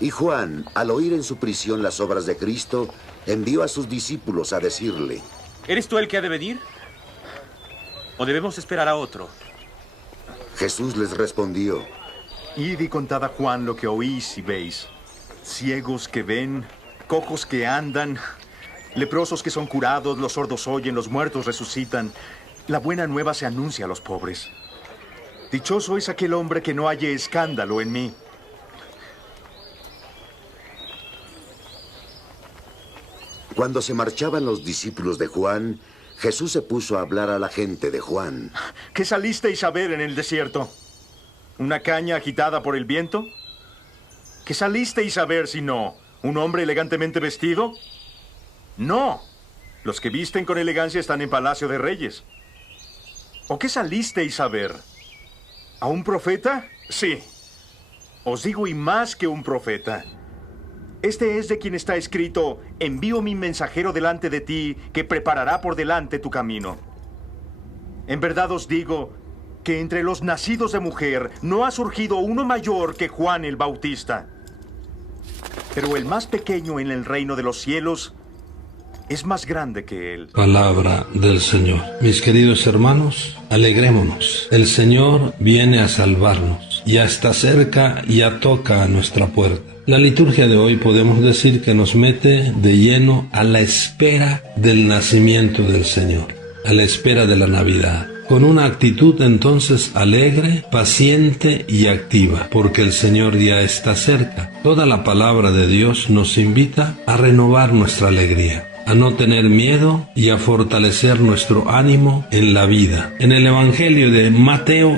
Y Juan, al oír en su prisión las obras de Cristo, envió a sus discípulos a decirle: ¿Eres tú el que ha de venir? ¿O debemos esperar a otro? Jesús les respondió: Id y contad a Juan lo que oís y veis. Ciegos que ven, cojos que andan, leprosos que son curados, los sordos oyen, los muertos resucitan. La buena nueva se anuncia a los pobres. Dichoso es aquel hombre que no halle escándalo en mí. Cuando se marchaban los discípulos de Juan, Jesús se puso a hablar a la gente de Juan. ¿Qué salisteis a ver en el desierto? ¿Una caña agitada por el viento? ¿Qué salisteis a ver si no? ¿Un hombre elegantemente vestido? No. Los que visten con elegancia están en palacio de reyes. ¿O qué salisteis a ver? ¿A un profeta? Sí. Os digo, y más que un profeta. Este es de quien está escrito: envío mi mensajero delante de ti, que preparará por delante tu camino. En verdad os digo que entre los nacidos de mujer no ha surgido uno mayor que Juan el Bautista. Pero el más pequeño en el reino de los cielos es más grande que él. Palabra del Señor. Mis queridos hermanos, alegrémonos. El Señor viene a salvarnos. Ya está cerca, ya toca a nuestra puerta. La liturgia de hoy podemos decir que nos mete de lleno a la espera del nacimiento del Señor, a la espera de la Navidad, con una actitud entonces alegre, paciente y activa, porque el Señor ya está cerca. Toda la palabra de Dios nos invita a renovar nuestra alegría, a no tener miedo y a fortalecer nuestro ánimo en la vida. En el Evangelio de Mateo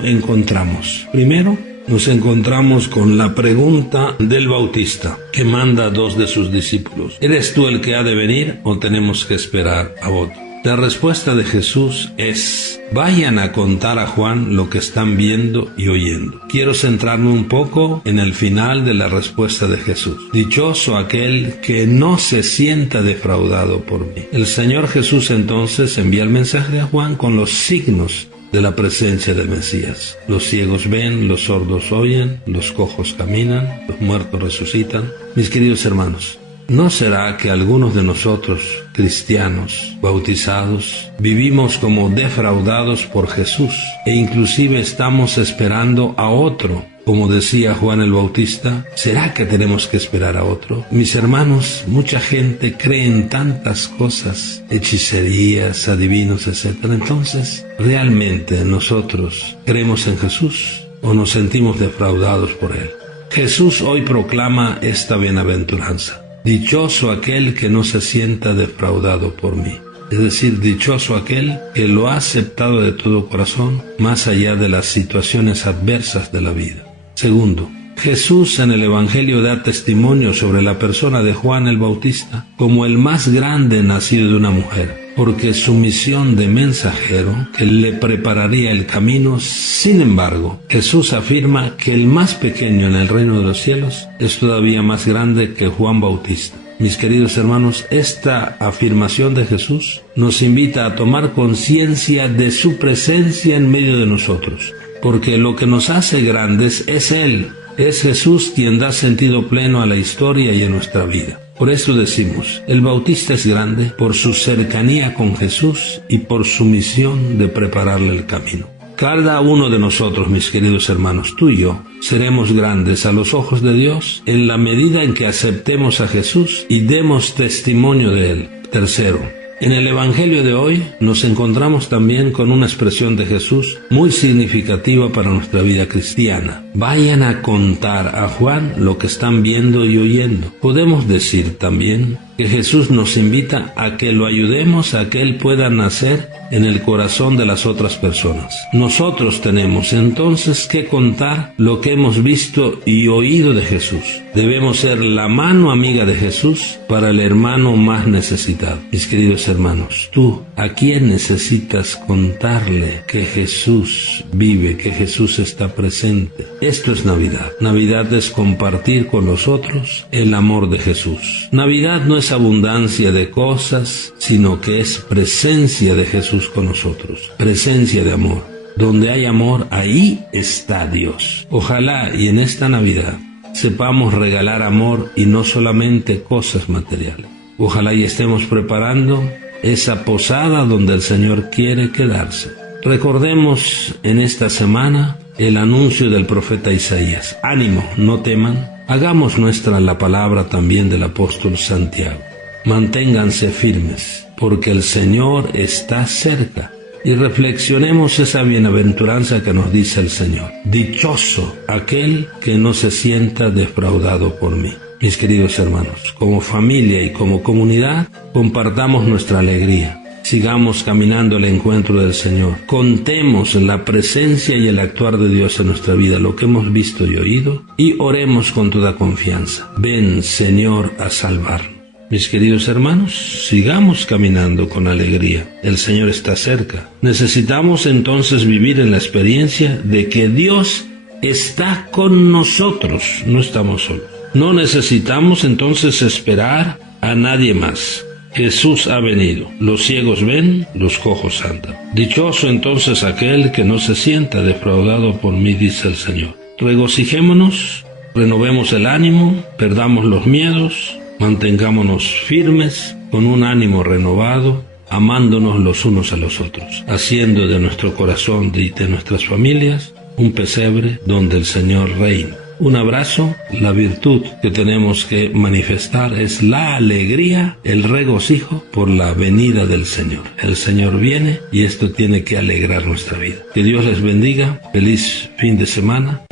nos encontramos con la pregunta del Bautista, que manda a dos de sus discípulos: ¿eres tú el que ha de venir o tenemos que esperar a otro? La respuesta de Jesús es: vayan a contar a Juan lo que están viendo y oyendo. Quiero centrarme un poco en el final de la respuesta de Jesús. Dichoso aquel que no se sienta defraudado por mí. El Señor Jesús entonces envía el mensaje a Juan con los signos de la presencia del Mesías. Los ciegos ven, los sordos oyen, los cojos caminan, los muertos resucitan. Mis queridos hermanos, ¿no será que algunos de nosotros, cristianos, bautizados, vivimos como defraudados por Jesús e inclusive estamos esperando a otro? Como decía Juan el Bautista, ¿será que tenemos que esperar a otro? Mis hermanos, mucha gente cree en tantas cosas, hechicerías, adivinos, etc. Entonces, ¿realmente nosotros creemos en Jesús o nos sentimos defraudados por Él? Jesús hoy proclama esta bienaventuranza: dichoso aquel que no se sienta defraudado por mí. Es decir, dichoso aquel que lo ha aceptado de todo corazón, más allá de las situaciones adversas de la vida. Segundo, Jesús en el Evangelio da testimonio sobre la persona de Juan el Bautista como el más grande nacido de una mujer, porque su misión de mensajero que le prepararía el camino. Sin embargo, Jesús afirma que el más pequeño en el reino de los cielos es todavía más grande que Juan Bautista. Mis queridos hermanos, esta afirmación de Jesús nos invita a tomar conciencia de su presencia en medio de nosotros, porque lo que nos hace grandes es Él. Es Jesús quien da sentido pleno a la historia y a nuestra vida. Por eso decimos, el Bautista es grande por su cercanía con Jesús y por su misión de prepararle el camino. Cada uno de nosotros, mis queridos hermanos, tú y yo, seremos grandes a los ojos de Dios en la medida en que aceptemos a Jesús y demos testimonio de Él. Tercero, en el Evangelio de hoy nos encontramos también con una expresión de Jesús muy significativa para nuestra vida cristiana. Vayan a contar a Juan lo que están viendo y oyendo. Podemos decir también que Jesús nos invita a que lo ayudemos a que Él pueda nacer en el corazón de las otras personas. Nosotros tenemos entonces que contar lo que hemos visto y oído de Jesús. Debemos ser la mano amiga de Jesús para el hermano más necesitado. Mis queridos hermanos, tú, ¿a quién necesitas contarle que Jesús vive, que Jesús está presente? Esto es Navidad. Navidad es compartir con los otros el amor de Jesús. Navidad no es abundancia de cosas, sino que es presencia de Jesús con nosotros, presencia de amor. Donde hay amor, ahí está Dios. Ojalá y en esta Navidad sepamos regalar amor y no solamente cosas materiales. Ojalá y estemos preparando esa posada donde el Señor quiere quedarse. Recordemos en esta semana el anuncio del profeta Isaías. Ánimo, no teman. Hagamos nuestra la palabra también del apóstol Santiago. Manténganse firmes, porque el Señor está cerca. Y reflexionemos esa bienaventuranza que nos dice el Señor. Dichoso aquel que no se sienta defraudado por mí. Mis queridos hermanos, como familia y como comunidad, compartamos nuestra alegría. Sigamos caminando al encuentro del Señor. Contemos la presencia y el actuar de Dios en nuestra vida, lo que hemos visto y oído, y oremos con toda confianza. Ven, Señor, a salvarnos. Mis queridos hermanos, sigamos caminando con alegría. El Señor está cerca. Necesitamos entonces vivir en la experiencia de que Dios está con nosotros. No estamos solos. No necesitamos entonces esperar a nadie más. Jesús ha venido. Los ciegos ven, los cojos andan. Dichoso entonces aquel que no se sienta defraudado por mí, dice el Señor. Regocijémonos, renovemos el ánimo, perdamos los miedos, mantengámonos firmes, con un ánimo renovado, amándonos los unos a los otros, haciendo de nuestro corazón y de nuestras familias un pesebre donde el Señor reina. Un abrazo. La virtud que tenemos que manifestar es la alegría, el regocijo por la venida del Señor. El Señor viene y esto tiene que alegrar nuestra vida. Que Dios les bendiga. Feliz fin de semana.